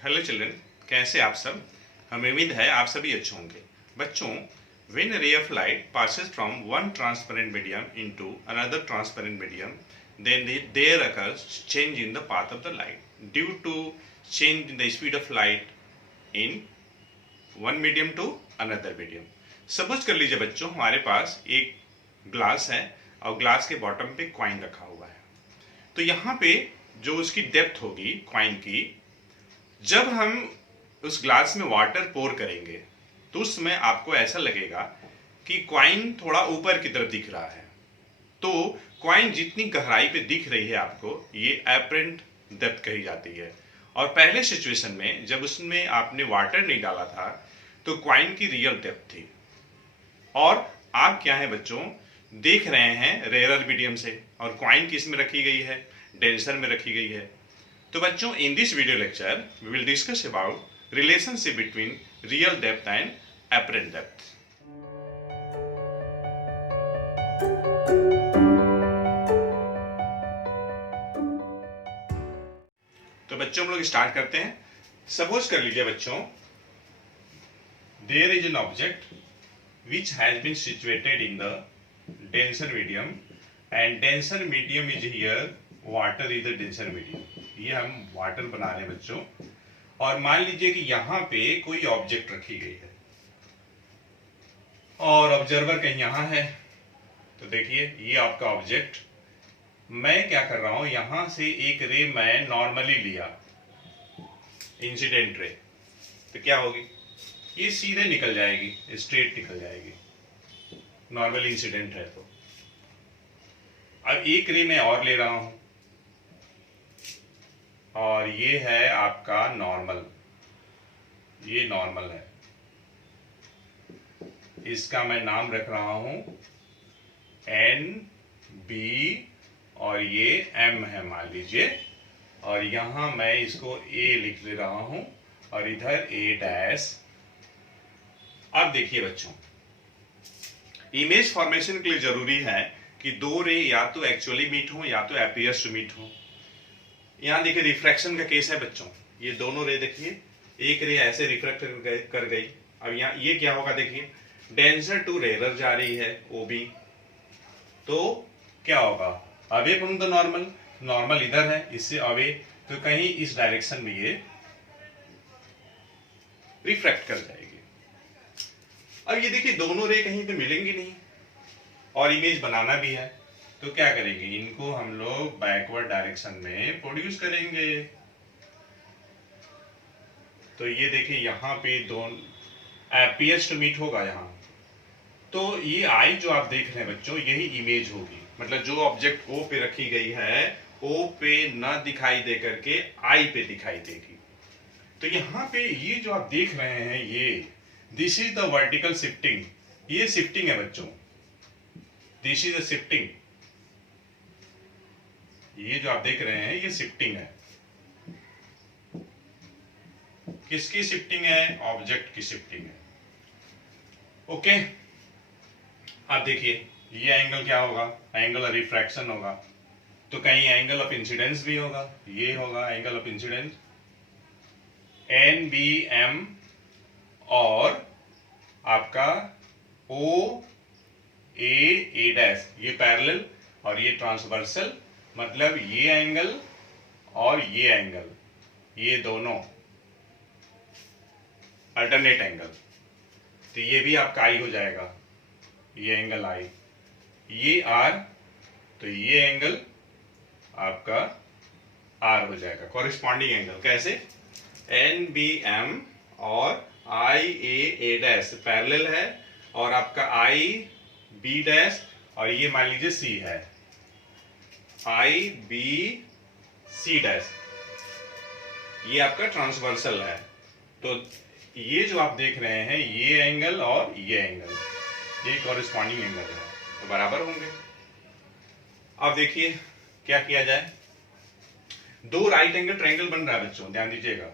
Hello children, कैसे आप सब। हमें उम्मीद है आप सभी अच्छे होंगे। बच्चों, when a ray of light passes from one transparent medium into another transparent medium, then there occurs change in the path of the light due to change in the speed of light in one medium to another medium। Suppose कर लीजिए बच्चों, हमारे पास एक glass है और glass के bottom पे coin रखा हुआ है। तो यहाँ पे जो उसकी डेप्थ होगी कॉइन की, जब हम उस ग्लास में वाटर पोर करेंगे तो उसमें आपको ऐसा लगेगा कि कॉइन थोड़ा ऊपर की तरफ दिख रहा है। तो कॉइन जितनी गहराई पे दिख रही है आपको, ये एपरेंट डेप्थ कही जाती है। और पहले सिचुएशन में जब उसमें आपने वाटर नहीं डाला था तो कॉइन की रियल डेप्थ थी। और आप क्या है बच्चों, देख रहे हैं रेयर मीडियम से, और कॉइन किस में रखी गई है, डेंसर में रखी गई है। तो बच्चों, in this video lecture we will discuss about relationship between real depth and apparent depth. तो बच्चों, हम लोग स्टार्ट करते हैं। सपोज कर लीजिए बच्चों, there is an object which has been situated in the denser medium and denser medium is here, water is the denser medium। ये हम वाटर बना रहे हैं बच्चों, और मान लीजिए कि यहाँ पे कोई ऑब्जेक्ट रखी गई है और ऑब्जर्वर कहीं यहाँ है। तो देखिए, ये आपका ऑब्जेक्ट, मैं क्या कर रहा हूं, यहां से एक रे मैं नॉर्मली लिया, इंसिडेंट रे। तो क्या होगी, ये सीधे निकल जाएगी, स्ट्रेट निकल जाएगी, नॉर्मल इंसिडेंट है। तो अब एक रे मैं और ले रहा हूं, और ये है आपका नॉर्मल, ये नॉर्मल है। इसका मैं नाम रख रहा हूं एन बी, और ये एम है मान लीजिए, और यहां मैं इसको ए लिख ले रहा हूं, और इधर ए डैश। अब देखिए बच्चों, इमेज फॉर्मेशन के लिए जरूरी है कि दो रे या तो एक्चुअली मीट हो या तो अपीयर्स टू मीट हो। यहां देखिए, रिफ्रैक्शन का केस है बच्चों। ये दोनों रे देखिए, एक रे ऐसे रिफ्रैक्ट कर गई। अब यहाँ ये क्या होगा, देखिए डेंसर टू रेयर जा रही है ओबी, तो क्या होगा, away from the normal, normal इधर है, इससे अवे, तो कहीं इस डायरेक्शन में ये रिफ्रैक्ट कर जाएगी। अब ये देखिए, दोनों रे कहीं पे मिलेंगी नहीं, और इमेज बनाना भी है, तो क्या करेंगे, इनको हम लोग बैकवर्ड डायरेक्शन में प्रोड्यूस करेंगे। तो ये देखिए, यहाँ पे दोनों अपीयर्स टू मीट होगा यहाँ। तो ये आई जो आप देख रहे हैं बच्चों, यही इमेज होगी। मतलब जो ऑब्जेक्ट ओ पे रखी गई है, ओ पे न दिखाई दे करके आई पे दिखाई देगी। तो यहाँ पे ये जो आप देख रहे हैं, ये this is the vertical shifting, ये शिफ्टिंग है बच्चों, दिस इज द शिफ्टिंग। ये जो आप देख रहे हैं, ये शिफ्टिंग है। किसकी शिफ्टिंग है, ऑब्जेक्ट की शिफ्टिंग है। ओके, अब देखिए, ये एंगल क्या होगा, एंगल ऑफ रिफ्रैक्शन होगा। तो कहीं एंगल ऑफ इंसिडेंस भी होगा, ये होगा angle of incidence, N B M, और आपका ओ ए डैश, ये पैरेलल और ये ट्रांसवर्सल। मतलब ये एंगल और ये एंगल, ये दोनों अल्टरनेट एंगल। तो ये भी आपका आई हो जाएगा, ये एंगल आई, ये आर, तो ये एंगल आपका आर हो जाएगा, कॉरिस्पॉन्डिंग एंगल। कैसे, एन बी एम और आई ए डैश पैरेलल है, और आपका आई बी डैश, और ये मान लीजिए सी है, आई बी सी डैश, ये आपका ट्रांसवर्सल है। तो ये जो आप देख रहे हैं, ये एंगल और ये एंगल, ये कॉरिस्पॉन्डिंग एंगल है, तो बराबर होंगे। अब देखिए क्या किया जाए, दो राइट एंगल ट्रायंगल बन रहा है बच्चों, ध्यान दीजिएगा।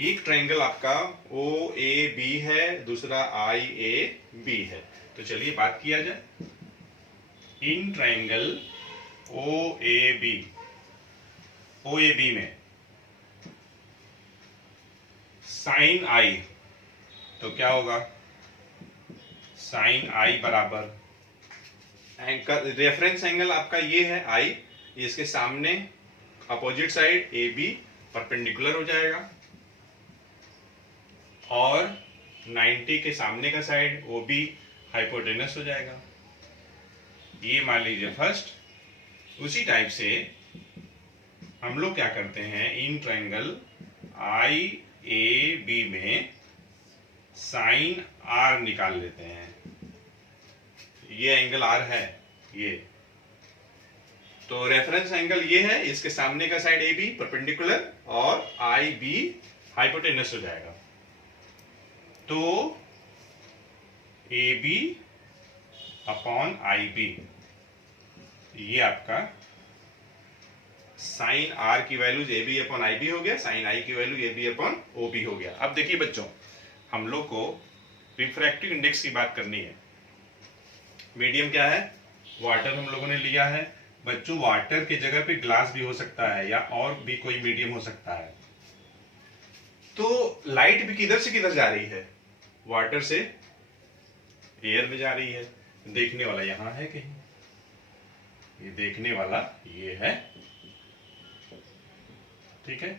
एक ट्रायंगल आपका ओ ए बी है, दूसरा आई ए बी है। तो चलिए बात किया जाए। In triangle O A B में साइन आई, तो क्या होगा, साइन आई बराबर एंगल, रेफरेंस एंगल आपका ये है आई, इसके सामने opposite side A B perpendicular हो जाएगा और 90 के सामने का साइड ओ बी हाइपोटेनस हो जाएगा। ये मान लीजिए फर्स्ट। उसी टाइप से हम लोग क्या करते हैं, in triangle I A B में साइन आर निकाल लेते हैं। ये एंगल आर है ये, तो रेफरेंस एंगल ये है, इसके सामने का साइड ए बी परपेंडिकुलर और आई बी हाइपोटेनस हो जाएगा। तो A B upon I B, ये आपका साइन आर की value A B upon I B हो गया, साइन आई की value A B upon O B हो गया। अब देखिए बच्चों, हम लोग को रिफ्रैक्टिव इंडेक्स की बात करनी है। मीडियम क्या है, वाटर हम लोगों ने लिया है। बच्चों वाटर की जगह पे ग्लास भी हो सकता है या और भी कोई मीडियम हो सकता है। तो लाइट भी किधर से किधर जा रही है, वाटर से एयर में जा रही है। देखने वाला यहां है कहीं, ये देखने वाला ये है, ठीक है।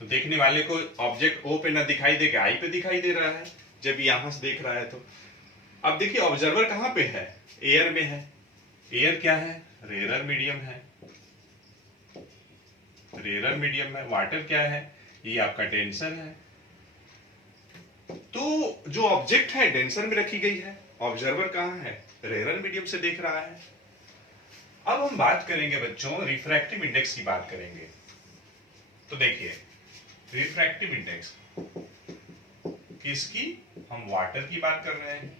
तो देखने वाले को ऑब्जेक्ट ओ पे ना दिखाई दे के आई पे दिखाई दे रहा है जब यहां से देख रहा है। तो अब देखिए ऑब्जर्वर कहां पे है, एयर में है। एयर क्या है, रेयर मीडियम है, रेयर मीडियम है। वाटर क्या है, ये आपका डेंसर है। तो जो ऑब्जेक्ट है डेंसर में रखी गई है, ऑब्जर्वर कहां है, रेयर मीडियम से देख रहा है। अब हम बात करेंगे बच्चों, रिफ्रैक्टिव इंडेक्स की बात करेंगे। तो देखिए रिफ्रैक्टिव इंडेक्स किसकी, हम वाटर की बात कर रहे हैं,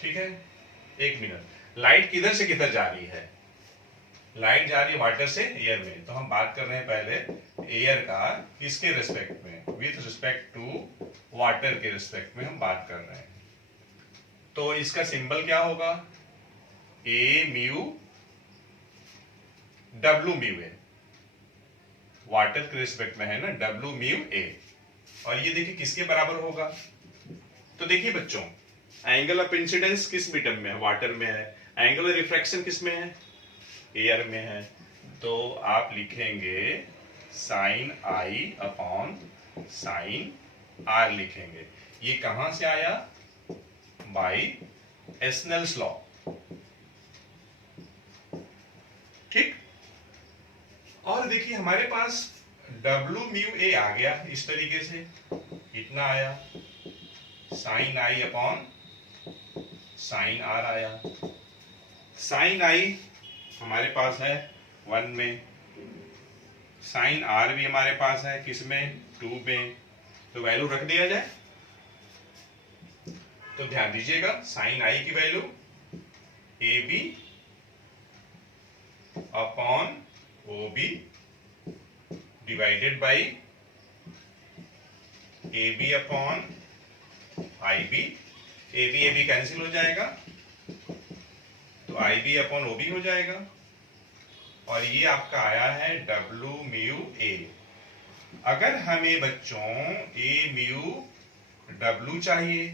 ठीक है। एक मिनट, लाइट किधर से किधर जा रही है, लाइट जा रही है वाटर से एयर में। तो हम बात कर रहे हैं पहले एयर का, किसके रिस्पेक्ट में, विथ रिस्पेक्ट टू वाटर के रिस्पेक्ट में हम बात कर रहे हैं। तो इसका सिंबल क्या होगा, ए mu W mu A, water के रिस्पेक्ट में है ना, डब्ल्यू म्यू ए। और ये देखिए किसके बराबर होगा, तो देखिए बच्चों एंगल ऑफ इंसिडेंस किस मीडियम में है, वाटर में है। एंगल ऑफ रिफ्रैक्शन किस में है, एयर में है। तो आप लिखेंगे sine i upon sine r लिखेंगे। ये कहां से आया, बाई एस्नेल्स लॉ, ठीक। और देखिए हमारे पास डब्ल्यू म्यू ए आ गया इस तरीके से, इतना आया, sine i upon sine r आया। साइन आई हमारे पास है 1 में, साइन आर भी हमारे पास है किस में, 2 में। तो वैल्यू रख दिया जाए। तो ध्यान दीजिएगा, साइन आई की value A B upon O B divided by A B upon I B. A B cancel हो जाएगा, तो I B upon O B हो जाएगा। और ये आपका आया है डब्ल्यू म्यू ए। अगर हमें बच्चों ए म्यू डब्ल्यू चाहिए,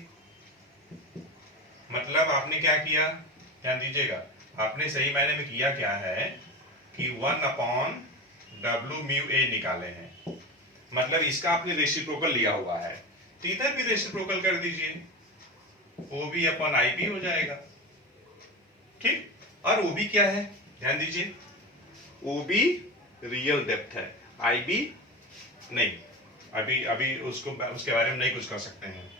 मतलब आपने क्या किया, ध्यान दीजिएगा, आपने सही मायने में किया क्या है कि 1 अपॉन डब्ल्यू म्यू ए निकाले हैं। मतलब इसका आपने रेसिप्रोकल लिया हुआ है, तो इधर भी रेसिप्रोकल कर दीजिए, O B upon I B हो जाएगा, ठीक। और ओ बी क्या है, ध्यान दीजिए, ओ बी रियल डेप्थ है, आई बी नहीं। अभी अभी उसको उसके बारे में नहीं कुछ कर सकते हैं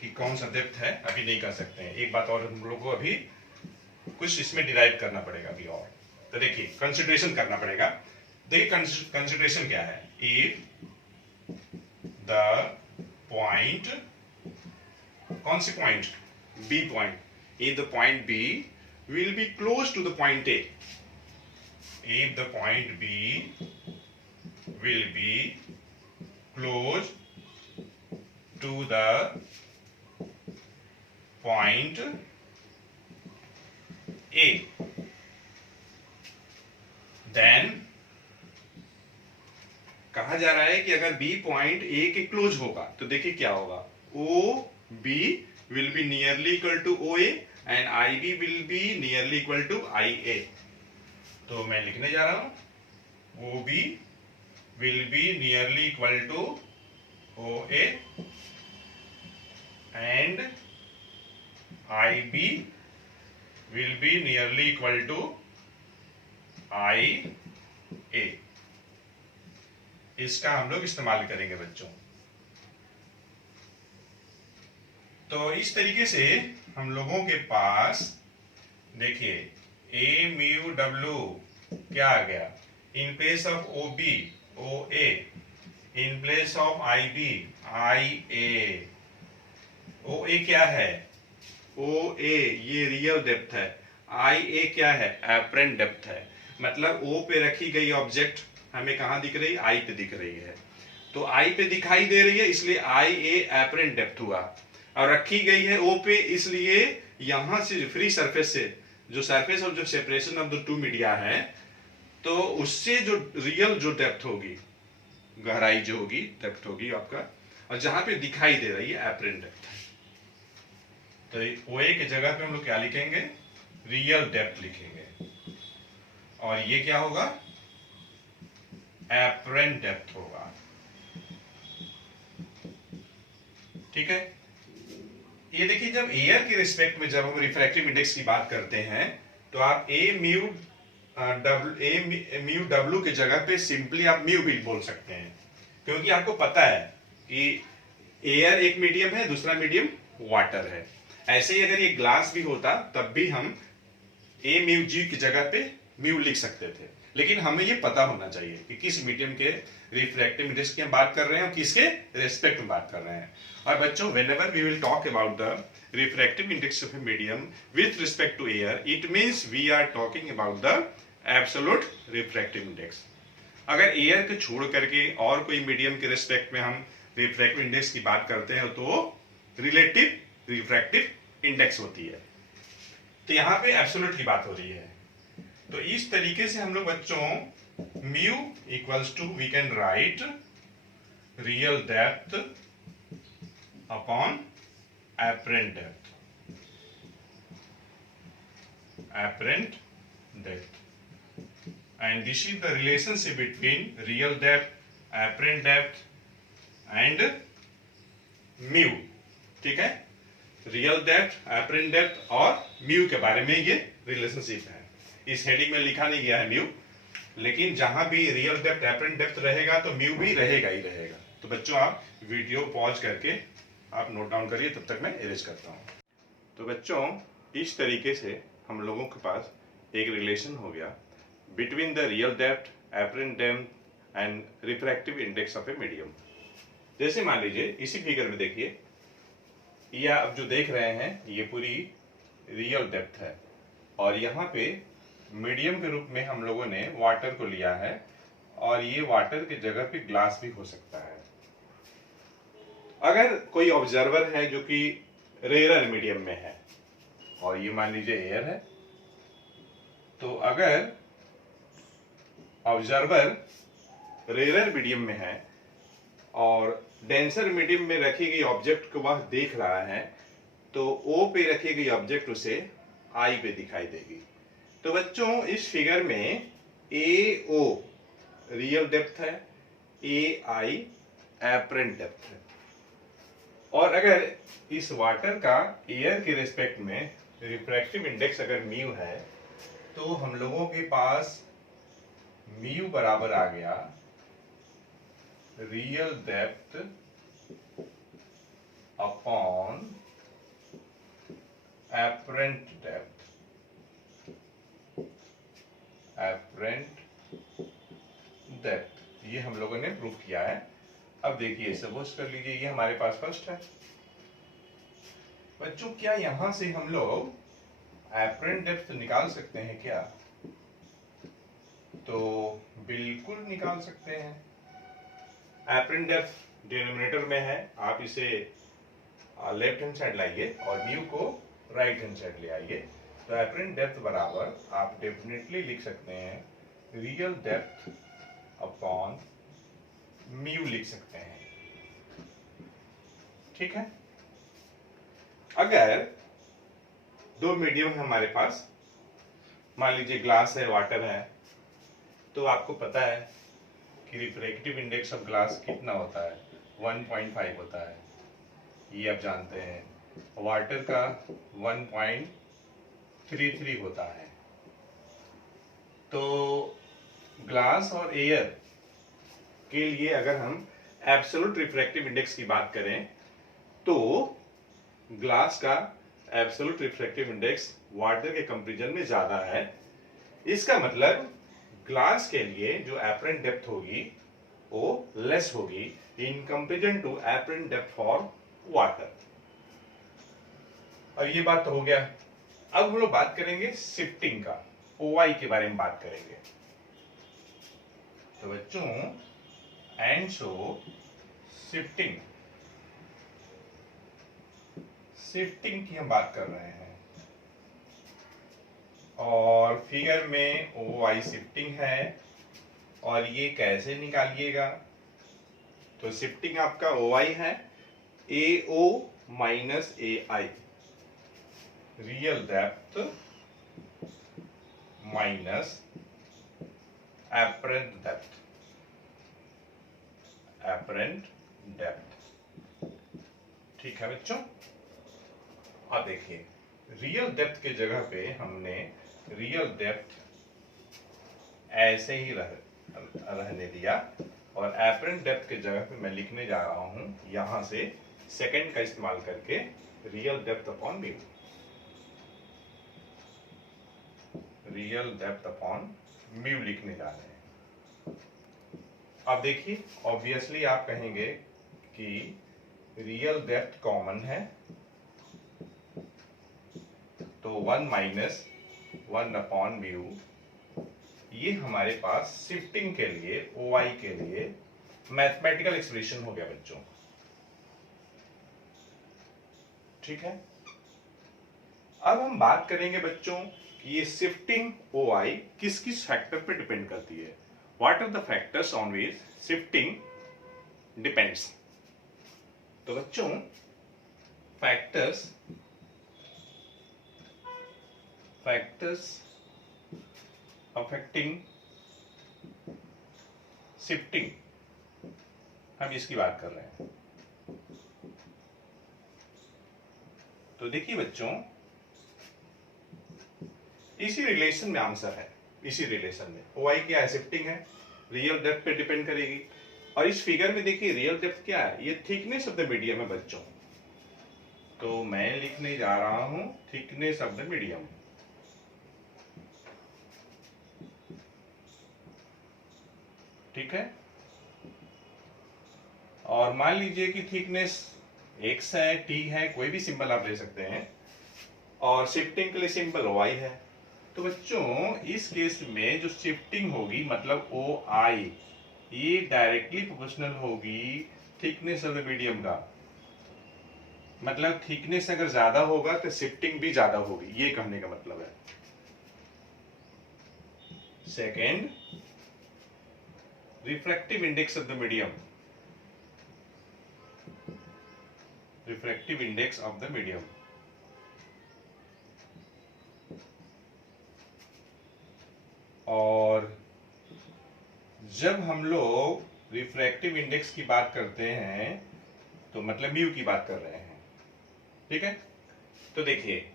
कि कौन सा डेप्थ है, अभी नहीं कर सकते हैं। एक बात और हम लोग को अभी कुछ इसमें डिराइव करना पड़ेगा अभी और। तो देखिए कंसिडरेशन करना पड़ेगा। देखिए कंसिडरेशन क्या है, इफ द पॉइंट, कौन से point, B point, if the point B will be close to the point A, if the point B will be close to the point A, then कहा जा रहा है कि अगर बी पॉइंट ए के close होगा तो देखिए क्या होगा, O B will be nearly equal to O A and I B will be nearly equal to I A. तो मैं लिखने जा रहा हूं, O B will be nearly equal to O A and I B will be nearly equal to I A. इसका हम लोग इस्तेमाल करेंगे बच्चों। तो इस तरीके से हम लोगों के पास देखिए ए म्यू डब्ल्यू क्या आ गया, in place of O B O A, in place of I B I A. O A क्या है, ओ ए ये रियल डेप्थ है, आई ए क्या है, एपरेंट डेप्थ है। मतलब ओ पे रखी गई ऑब्जेक्ट हमें कहां दिख रही है, आई पे दिख रही है। तो आई पे दिखाई दे रही है इसलिए आई ए एपरेंट डेप्थ हुआ, और रखी गई है ओ पे इसलिए यहां से फ्री सरफेस से जो सरफेस ऑफ जो separation of the two media है, तो उससे जो रियल जो डेप्थ होगी, गहराई जो होगी, डेप्थ होगी आपका, और जहां पे दिखाई दे रही है एपरेंट डेप्थ है। तो ओ ए की जगह पे हम लोग क्या लिखेंगे, रियल डेप्थ लिखेंगे, और ये क्या होगा, एपरेंट डेप्थ होगा। ठीक है। ये देखिए जब एयर के रिस्पेक्ट में जब हम रिफ्रैक्टिव इंडेक्स की बात करते हैं तो आप ए म्यू डब्ल्यू की जगह पे सिंपली आप म्यू भी बोल सकते हैं, क्योंकि आपको पता है कि एयर एक मीडियम है, दूसरा मीडियम वाटर है। ऐसे ही अगर ये ग्लास भी होता तब भी हम ए म्यू जी की जगह पे म्यू लिख सकते थे, लेकिन हमें ये पता होना चाहिए कि किस मीडियम के रिफ्रैक्टिव इंडेक्स की हम बात कर रहे हैं और किसके रेस्पेक्ट में बात कर रहे हैं। और बच्चों whenever we will talk about the refractive index of a medium with respect to air, it means we are talking about the absolute refractive index। अगर एयर को छोड़ करके और कोई मीडियम के रेस्पेक्ट में हम रिफ्रैक्टिव इंडेक्स की बात करते हैं तो रिलेटिव रिफ्रैक्टिव इंडेक्स होती है। तो यहाँ पे एब्सोल्यूट की बात हो रही है। तो इस तरीके से हम लोग बच्चों mu equals to we can write real depth upon apparent depth, and this is the relationship between real depth, apparent depth and mu। ठीक है, रियल डेप्थ, apparent डेप्थ और म्यू के बारे में ये रिलेशनशिप है। इस हेडिंग में लिखा नहीं गया है म्यू, लेकिन जहां भी रियल डेप्थ, apparent डेप्थ रहेगा तो म्यू भी रहेगा ही रहेगा। तो बच्चों आप वीडियो पॉज करके आप नोट डाउन करिए, तब तक मैं इरेज करता हूँ। तो बच्चों इस तरीके से हम लोगों के पास एक रिलेशन हो गया between the real depth, apparent depth and refractive index of a medium. जैसे मान लीजिए इसी फिगर में देखिए, ये आप जो देख रहे हैं ये पूरी रियल डेप्थ है, और यहाँ पे मीडियम के रूप में हम लोगों ने वाटर को लिया है, और ये वाटर की जगह पे ग्लास भी हो सकता है। अगर कोई ऑब्जर्वर है जो कि रेयर मीडियम में है, और ये मान लीजिए एयर है, तो अगर ऑब्जर्वर रेयर मीडियम में है और डेंसर मीडियम में रखी गई ऑब्जेक्ट को वह देख रहा है, तो ओ पे रखी गई ऑब्जेक्ट उसे आई पे दिखाई देगी। तो बच्चों इस फिगर में ए ओ रियल डेप्थ है, ए आई एपरेंट डेप्थ है, और अगर इस वाटर का एयर के रिस्पेक्ट में रिफ्रैक्टिव इंडेक्स अगर म्यू है, तो हम लोगों के पास म्यू बराबर आ गया real depth upon apparent depth, apparent depth. ये हम लोगों ने प्रूफ किया है। अब देखिए सपोज कर लीजिए ये हमारे पास फर्स्ट है। बच्चों क्या यहां से हम लोग एपरेंट डेप्थ निकाल सकते हैं क्या? तो बिल्कुल निकाल सकते हैं। एपरेंट डेप्थ डिनोमिनेटर में है, आप इसे लेफ्ट हैंड साइड लाइए और म्यू को राइट हैंड साइड ले आइए। तो एपरेंट डेप्थ बराबर आप डेफिनेटली लिख सकते हैं रियल डेप्थ अपॉन म्यू लिख सकते हैं। ठीक है, अगर दो मीडियम है हमारे पास, मान लीजिए ग्लास है, वाटर है, तो आपको पता है कि रिफ्रैक्टिव इंडेक्स ऑफ ग्लास कितना होता है, 1.5 होता है, ये आप जानते हैं। वाटर का 1.33 होता है। तो ग्लास और एयर के लिए अगर हम एब्सोल्यूट रिफ्रैक्टिव इंडेक्स की बात करें तो ग्लास का एब्सोल्यूट रिफ्रैक्टिव इंडेक्स वाटर के कंपैरिजन में ज्यादा है। इसका मतलब ग्लास के लिए जो एपरेंट डेप्थ होगी वो लेस होगी in comparison to apparent depth for water. और ये बात तो हो गया। अब हम लोग बात करेंगे शिफ्टिंग का, ओआई के बारे में बात करेंगे। तो बच्चों एंड शो शिफ्टिंग, शिफ्टिंग की हम बात कर रहे हैं और फिगर में ओआई शिफ्टिंग है। और ये कैसे निकालिएगा, तो शिफ्टिंग आपका ओआई है A O minus A I, real depth minus apparent depth, apparent depth. ठीक है बच्चों, अब देखिए रियल डेप्थ के जगह पे हमने रियल डेप्थ ऐसे ही रहने दिया और एपरेंट डेप्थ के जगह पे मैं लिखने जा रहा हूं यहां से सेकंड का इस्तेमाल करके real depth upon mu, real depth upon mu लिखने जा रहे हैं। अब देखिए ऑब्वियसली आप कहेंगे कि रियल डेप्थ कॉमन है तो 1 माइनस 1 अपॉन म्यू, ये हमारे पास शिफ्टिंग के लिए ओआई के लिए मैथमेटिकल एक्सप्रेशन हो गया बच्चों। ठीक है, अब हम बात करेंगे बच्चों कि ये शिफ्टिंग ओआई किस किस फैक्टर पे डिपेंड करती है। What are the factors on which shifting depends. तो बच्चों फैक्टर्स अफेक्टिंग शिफ्टिंग, हम इसकी बात कर रहे हैं। तो देखिए बच्चों इसी रिलेशन में आंसर है, इसी रिलेशन में ओआई क्या है, शिफ्टिंग है, रियल डेप्थ पे डिपेंड करेगी। और इस फिगर में देखिए रियल डेप्थ क्या है, ये थिकनेस ऑफ द मीडियम है बच्चों। तो मैं लिखने जा रहा हूं थिकनेस ऑफ द मीडियम। ठीक है, और मान लीजिए कि थिकनेस x है, t है, कोई भी सिंबल आप ले सकते हैं और शिफ्टिंग के लिए सिंबल y है। तो बच्चों इस केस में जो शिफ्टिंग होगी मतलब ओ आई, ये डायरेक्टली प्रोपोर्शनल होगी थिकनेस ऑफ द मीडियम का। मतलब थिकनेस अगर ज्यादा होगा तो शिफ्टिंग भी ज्यादा होगी, ये कहने का मतलब है। Second, refractive index of the medium, refractive index of the medium. और जब हम लोग रिफ्रैक्टिव इंडेक्स की बात करते हैं तो मतलब म्यू की बात कर रहे हैं। ठीक है, तो देखिए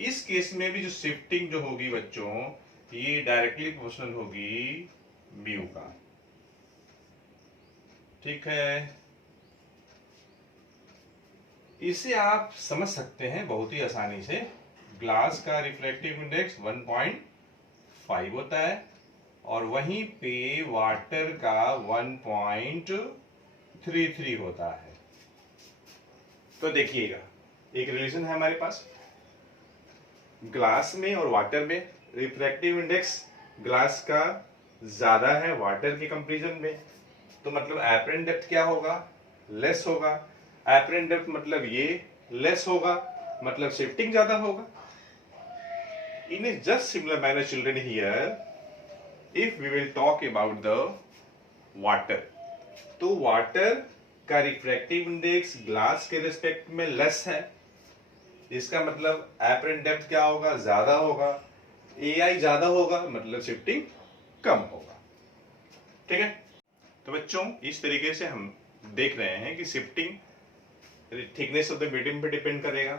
इस केस में भी जो शिफ्टिंग जो होगी बच्चों, ये डायरेक्टली प्रोपोर्शनल होगी म्यू का। ठीक है, इसे आप समझ सकते हैं बहुत ही आसानी से। ग्लास का रिफ्रैक्टिव इंडेक्स 1.5 होता है और वहीं पे वाटर का 1.33 होता है। तो देखिएगा एक रिलेशन है हमारे पास, ग्लास में और वाटर में रिफ्रैक्टिव इंडेक्स ग्लास का ज्यादा है वाटर के कंपैरिजन में, तो मतलब एपरेंट डेप्थ क्या होगा, लेस होगा। एपरेंट डेप्थ मतलब ये लेस होगा, मतलब शिफ्टिंग ज्यादा होगा। In a just similar manner children here, if we will talk about the water, तो वाटर का रिफ्रैक्टिव इंडेक्स ग्लास के रिस्पेक्ट में लेस है, इसका मतलब एपरेंट डेप्थ क्या होगा, ज्यादा होगा। AI ज्यादा होगा मतलब शिफ्टिंग कम होगा। ठीक है, तो बच्चों इस तरीके से हम देख रहे हैं कि shifting thickness of the medium पे डिपेंड करेगा,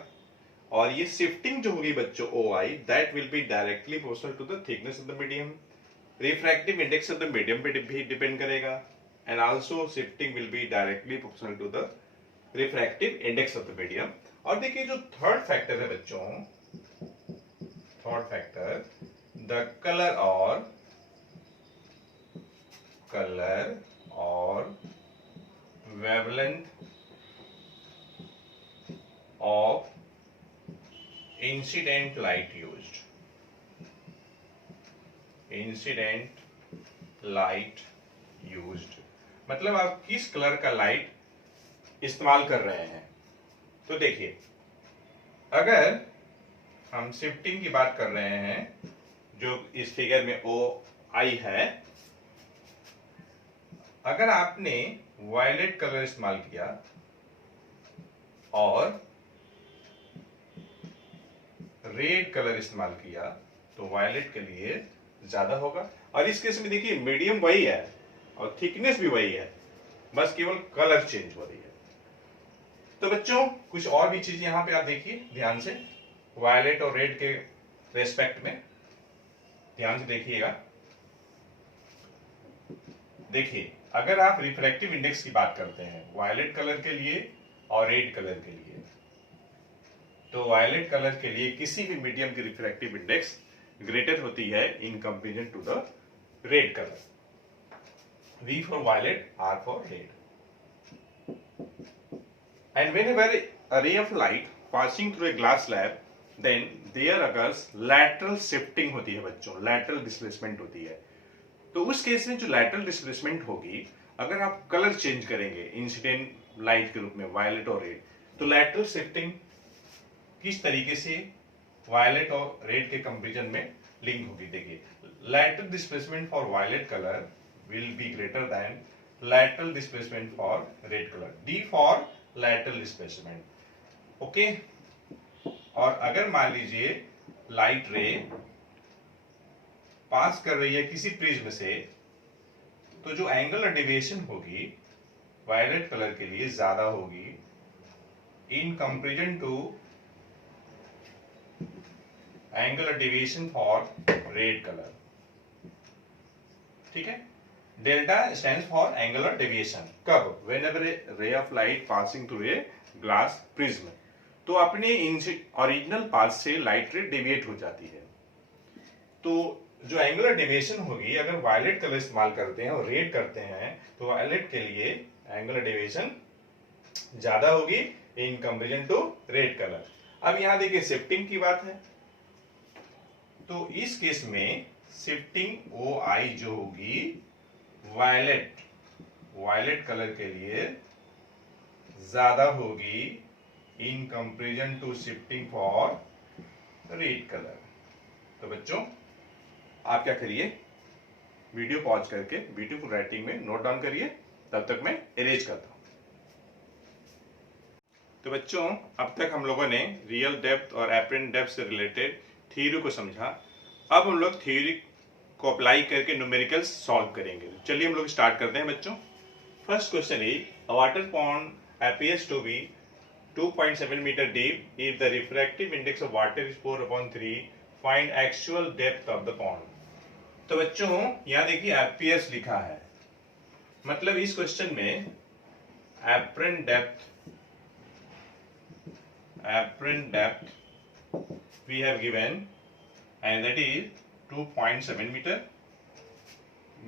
और ये शिफ्टिंग जो होगी बच्चों OI that will be directly proportional to the thickness of the medium. Refractive index of the medium पे भी डिपेंड करेगा, and also shifting will be directly proportional to the refractive index of the medium. और देखिए जो third factor है बच्चों, third factor the colour और wavelength of incident light used, मतलब आप किस कलर का लाइट इस्तेमाल कर रहे हैं। तो देखिए अगर हम शिफ्टिंग की बात कर रहे हैं जो इस फिगर में OI है, अगर आपने वायलेट कलर इस्तेमाल किया और रेड कलर इस्तेमाल किया तो वायलेट के लिए ज्यादा होगा। और इस केस में देखिए मीडियम वही है और थिकनेस भी वही है, बस केवल कलर चेंज हो रही है। तो बच्चों कुछ और भी चीज यहां पे आप देखिए ध्यान से, वायलेट और रेड के रेस्पेक्ट में ध्यान से देखिएगा। देखिए अगर आप रिफ्रैक्टिव इंडेक्स की बात करते हैं वायलेट कलर के लिए और रेड कलर के लिए, तो वायलेट कलर के लिए किसी भी मीडियम की रिफ्रैक्टिव इंडेक्स ग्रेटर होती है in comparison to the red colour. V for violet, R for red. And whenever a ray of light passing through a glass slab, then there occurs lateral shifting होती है बच्चों, lateral displacement होती है। तो उस case में जो lateral displacement होगी, अगर आप कलर चेंज करेंगे इंसिडेंट लाइट के रूप में वायलेट और रेड, तो lateral shifting किस तरीके से वायलेट और रेड के कंपेरिजन में लिंक होगी। देखिए lateral displacement for violet color will be greater than lateral displacement for red color, D for lateral displacement. Okay, और अगर मान लीजिए लाइट रे पास कर रही है किसी प्रिज्म से, तो जो एंगुलर डेविएशन होगी वायलेट कलर के लिए ज्यादा होगी in comparison to angular deviation for red colour. ठीक है, delta stands for angular deviation. कब? Whenever a ray of light passing through a glass prism, तो अपने ओरिजिनल पाथ से लाइट रे डेविएट हो जाती है। तो जो एंगुलर डेविएशन होगी अगर वायलेट कलर इस्तेमाल करते हैं और रेड करते हैं, तो वायलेट के लिए एंगुलर डेविएशन ज्यादा होगी in comparison to red colour. अब यहां देखिए शिफ्टिंग की बात है, तो इस केस में शिफ्टिंग OI जो होगी वायलेट कलर के लिए ज्यादा होगी in comparison to shifting for red colour. तो बच्चों आप क्या करिए, वीडियो पॉज करके ब्यूटीफुल राइटिंग में नोट डाउन करिए, तब तक मैं इरेज करता हूं। तो बच्चों अब तक हम लोगों ने रियल डेप्थ और एपरेंट डेप्थ से रिलेटेड थ्योरी को समझा। अब हम लोग थ्योरी को अप्लाई करके न्यूमेरिकल्स सॉल्व करेंगे। चलिए हम लोग स्टार्ट करते हैं बच्चों। First question is a water pond appears to be 2.7 meter deep if the refractive index of water is 4/3, find actual depth of the pond। तो बच्चों यहाँ देखिए appears लिखा है, मतलब इस क्वेश्चन में apparent depth we have given and that is 2.7 meter,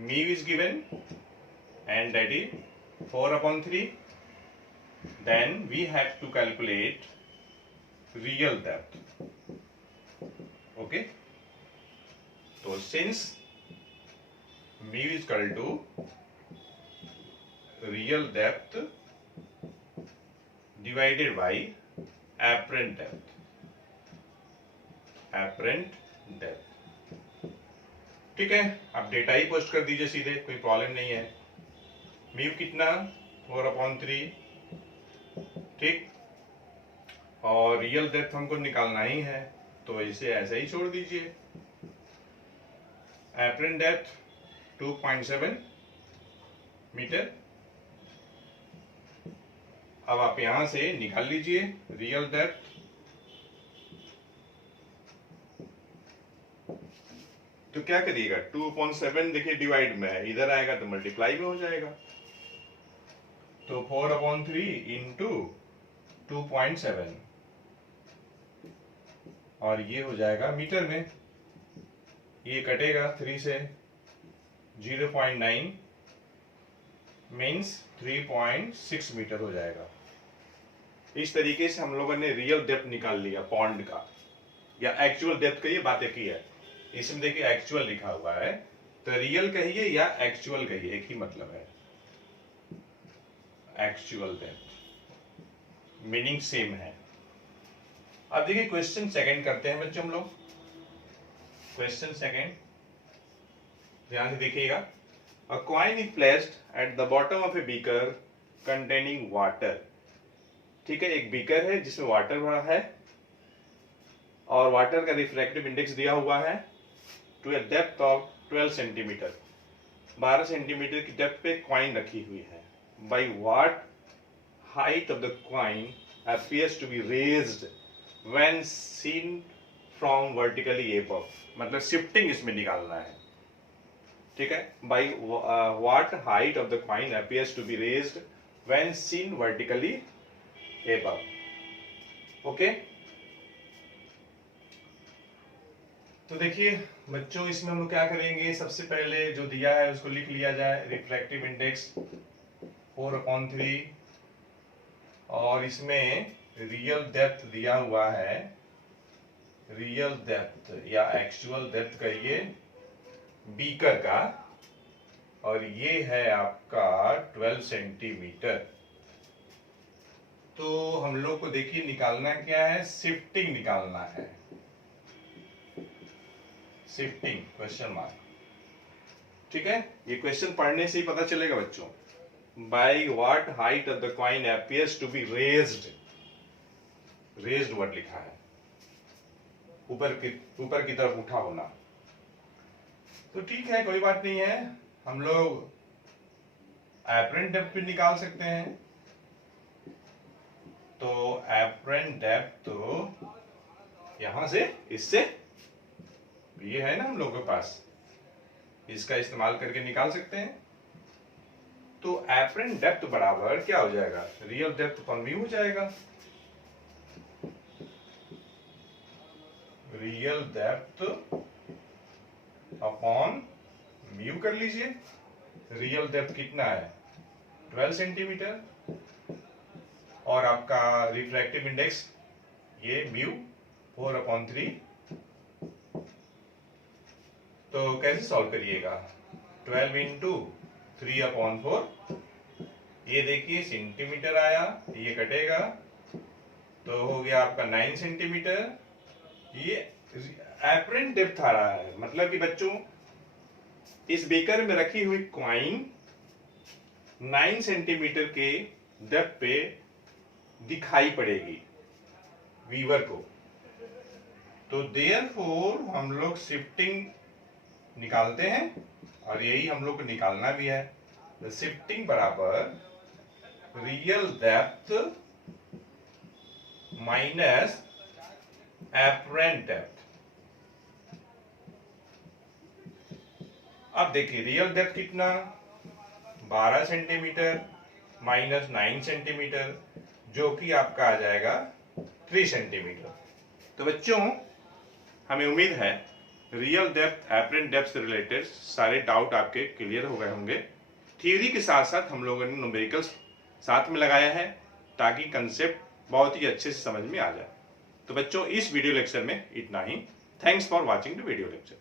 mu is given and that is 4/3, then we have to calculate real depth। okay, so since mu is equal to real depth divided by apparent depth। ठीक है, अब data ही post कर दीजिए सीधे, कोई problem नहीं है। Mu कितना 4/3, ठीक। और रियल डेप्थ हमको निकालना ही है, तो इसे ऐसे ही छोड़ दीजिए। Apparent depth 2.7 metre. अब आप यहां से निकाल लीजिए रियल डेप्थ। तो क्या करिएगा, 2/7 देखिए डिवाइड में है, इधर आएगा तो मल्टीप्लाई में हो जाएगा। तो 4/3 इंटू 2.7, और ये हो जाएगा मीटर में। ये कटेगा 3 से, 0.9 मीन्स 3.6 मीटर हो जाएगा। इस तरीके से हम लोगों ने रियल डेप्थ निकाल लिया पॉन्ड का, या एक्चुअल डेप्थ का। ये बातें की है, इसमें देखिए एक्चुअल लिखा हुआ है, तो रियल कहिए या एक्चुअल कहिए, एक ही मतलब है। एक्चुअल डेप्थ मीनिंग सेम है। अब देखिए क्वेश्चन सेकंड करते हैं बच्चों हम लोग। क्वेश्चन सेकंड ध्यान से देखिएगा। अ coin is placed at the bottom of a beaker containing water. ठीक है, एक बीकर है जिसमें वाटर भरा है, और वाटर का रिफ्रैक्टिव इंडेक्स दिया हुआ है to a depth of 12 centimetre. 12 centimetre की डेप्थ पे कॉइन रखी हुई है। By what height of the coin appears to be raised when seen from vertically above। मतलब शिफ्टिंग इसमें निकालना है, ठीक है। By what height of the coin appears to be raised when seen vertically above। Okay, तो देखिए बच्चों इसमें हम लोग क्या करेंगे, सबसे पहले जो दिया है उसको लिख लिया जाए। रिफ्रैक्टिव इंडेक्स 4/3, और इसमें रियल डेप्थ दिया हुआ है, रियल डेप्थ या एक्चुअल डेप्थ कहिए बीकर का, और ये है आपका 12 सेंटीमीटर। तो हम लोग को देखिए निकालना क्या है, शिफ्टिंग निकालना है। शिफ्टिंग क्वेश्चन मार्क, ठीक है। ये क्वेश्चन पढ़ने से ही पता चलेगा बच्चों। By what height of the coin appears to be raised, raised word लिखा है, ऊपर की तरफ उठा होना। तो ठीक है, कोई बात नहीं है, हम लोग एपरेंट डेप्थ भी निकाल सकते हैं। तो एपरेंट डेप्थ तो यहां से, इससे ये है ना हम लोगों के पास, इसका इस्तेमाल करके निकाल सकते हैं। तो एपरेंट डेप्थ बराबर क्या हो जाएगा, रियल डेप्थ अपॉन म्यू हो जाएगा। रियल डेप्थ अपॉन म्यू कर लीजिए। रियल डेप्थ कितना है 12 सेंटीमीटर, और आपका रिफ्रैक्टिव इंडेक्स ये म्यू 4/3। तो कैसे सॉल्व करिएगा, 12 इंटू 3/4, ये देखिए सेंटीमीटर आया, ये कटेगा तो हो गया आपका 9 सेंटीमीटर। ये एपरेंट डेप्थ आ रहा है, मतलब कि बच्चों इस बेकर में रखी हुई कॉइन 9 सेंटीमीटर के डेप्थ पे दिखाई पड़ेगी वीवर को। तो देयरफॉर हम लोग शिफ्टिंग निकालते हैं, और यही हम लोग को निकालना भी है। तो शिफ्टिंग बराबर real depth minus apparent depth. अब देखिए रियल डेप्थ कितना 12 सेंटीमीटर माइनस 9 सेंटीमीटर, जो कि आपका आ जाएगा 3 सेंटीमीटर। तो बच्चों हमें उम्मीद है रियल डेप्थ एपरेंट डेप्थ से रिलेटेड सारे डाउट आपके क्लियर हो गए होंगे। थ्योरी के साथ साथ हम लोगों ने न्यूमेरिकल्स साथ में लगाया है, ताकि कंसेप्ट बहुत ही अच्छे से समझ में आ जाए। तो बच्चों इस वीडियो लेक्चर में इतना ही। Thanks for watching the video lecture.